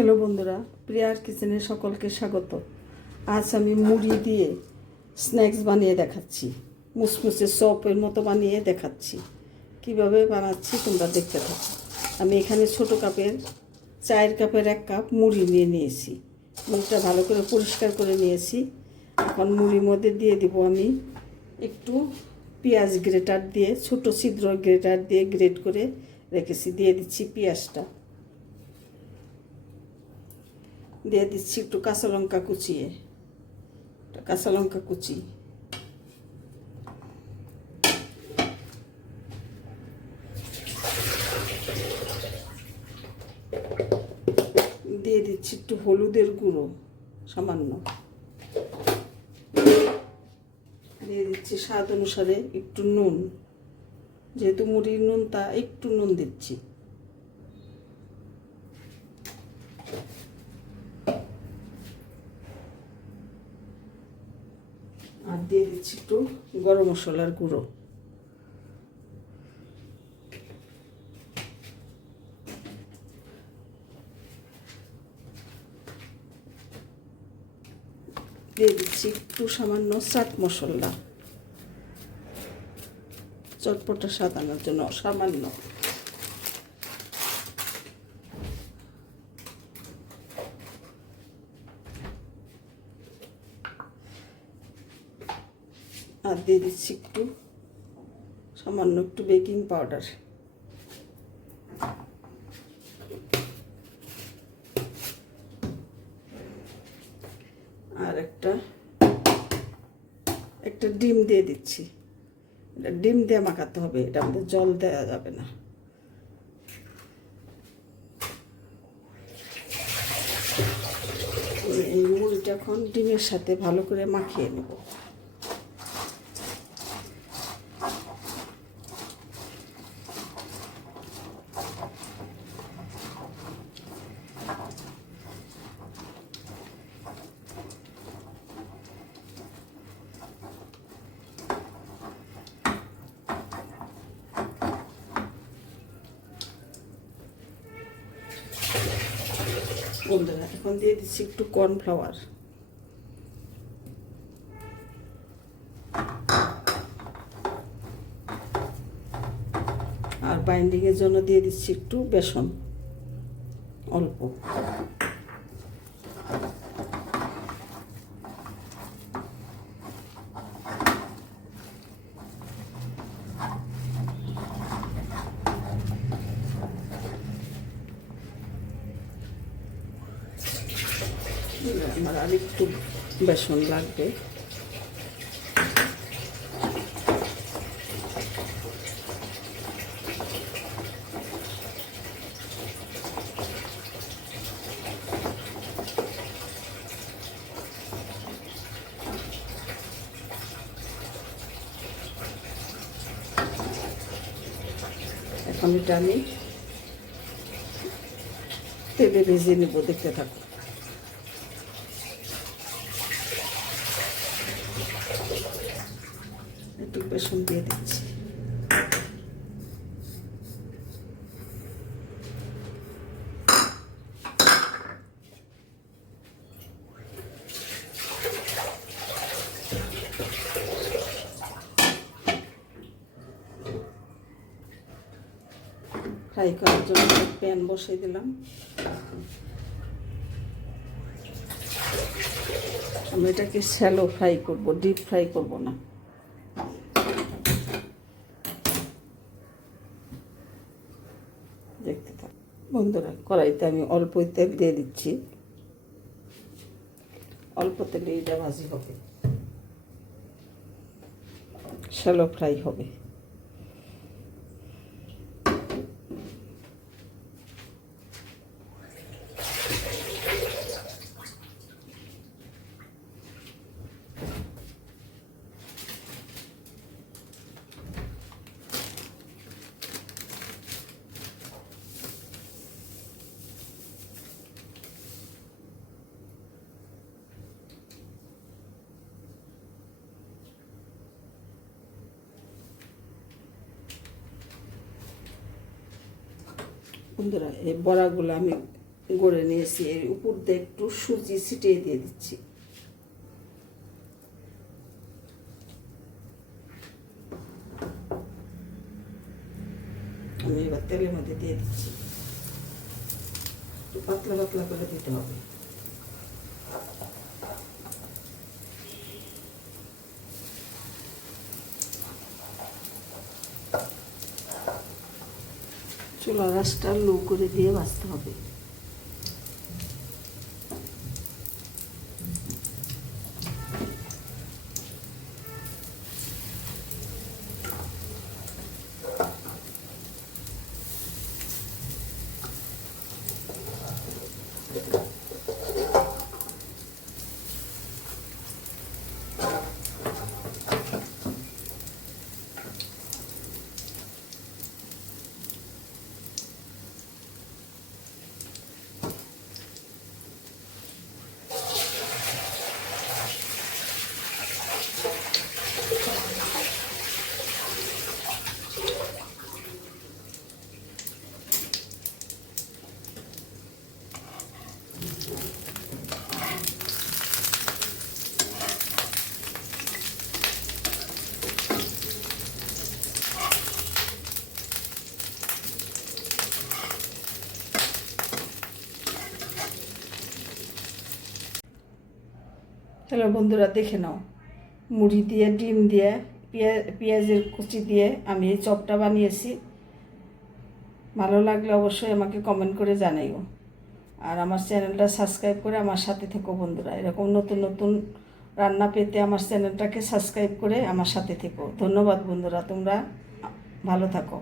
Hello বন্ধুরা, প্রিয়ার কিচেনে সকলকে স্বাগত। আজ আমি মুড়ি দিয়ে স্ন্যাক্স বানিয়ে দেখাচ্ছি, মুসমুসে চপের মতো বানিয়ে দেখাচ্ছি। কিভাবে বানাচ্ছি তোমরা দেখতে থাকো। আমি এখানে ছোটো কাপের 4 কাপের 1 কাপ মুড়ি নিয়ে নিয়েছি। মুড়িটা ভালো করে পরিষ্কার করে নিয়েছি। এখন মুড়ির মধ্যে দিয়ে দিব আমি একটু পেঁয়াজ গ্রেটার দিয়ে, ছোটো ছিদ্র গ্রেটার দিয়ে গ্রেট করে রেখেছি। দিয়ে দিচ্ছি পেঁয়াজটা, দিয়ে দিচ্ছি একটু কাঁচা লঙ্কা কুচিয়ে, কাঁচা লঙ্কা কুচি, দিয়ে দিচ্ছি একটু হলুদের গুঁড়ো সামান্য, দিয়ে দিচ্ছি স্বাদ অনুসারে একটু নুন, যেহেতু মুড়ির নুন তা একটু নুন দিচ্ছি, আর দিয়ে দিচ্ছি একটু গরম মশলার গুঁড়ো। দিয়ে দিচ্ছি একটু সামান্য চাট মশলা, চটপটা স্বাদ আনার জন্য সামান্য। আর দিয়ে দিচ্ছি একটু সামান্য একটু বেকিং পাউডার। আর একটা ডিম দিয়ে দিচ্ছি। এটা ডিম দিয়ে মাখাতে হবে, এটা আমাদের জল দেওয়া যাবে না। এই মুড়িটা এখন ডিমের সাথে ভালো করে মাখিয়ে নেব। বন্ধুরা, এখন দিয়ে দিচ্ছি একটু কর্নফ্লাওয়ার, আর বাইন্ডিংয়ের জন্য দিয়ে দিচ্ছি একটু বেসন অল্প। আমার আর একটু বেসন লাগবে। এখন এটা আমি তেলে ভেজে নেব, দেখতে থাকো। একটু বেসন দিয়ে দিচ্ছি। ফ্রাই করার জন্য প্যান বসিয়ে দিলাম। আমি এটাকে শ্যালো ফ্রাই করব, ডিপ ফ্রাই করব না। দেখতে থাক বন্ধুরা, কড়াইতে আমি অল্প তেল দিয়ে দিচ্ছি। অল্প তেলে এটা ভাজি হবে, শ্যালো ফ্রাই হবে। বন্ধুরা, এই বড়াগুলো আমি গড়ে নিয়েছি। এর উপর দিয়ে একটু সুজি ছিটিয়ে দিয়ে দিচ্ছি। আমি এবার তেলের মধ্যে দিয়ে দিচ্ছি। একটু পাতলা পাতলা করে দিতে হবে। চুলার আঁচটা লো করে দিয়ে ভাজতে হবে। হ্যালো বন্ধুরা, দেখে নাও, মুড়ি দিয়ে ডিম দিয়ে পেঁয়াজের কুচি দিয়ে আমি এই চপটা বানিয়েছি। ভালো লাগলে অবশ্যই আমাকে কমেন্ট করে জানাইও। আর আমার চ্যানেলটা সাবস্ক্রাইব করে আমার সাথে থেকো বন্ধুরা। এরকম নতুন নতুন রান্না পেতে আমার চ্যানেলটাকে সাবস্ক্রাইব করে আমার সাথে থেকো। ধন্যবাদ বন্ধুরা, তোমরা ভালো থাকো।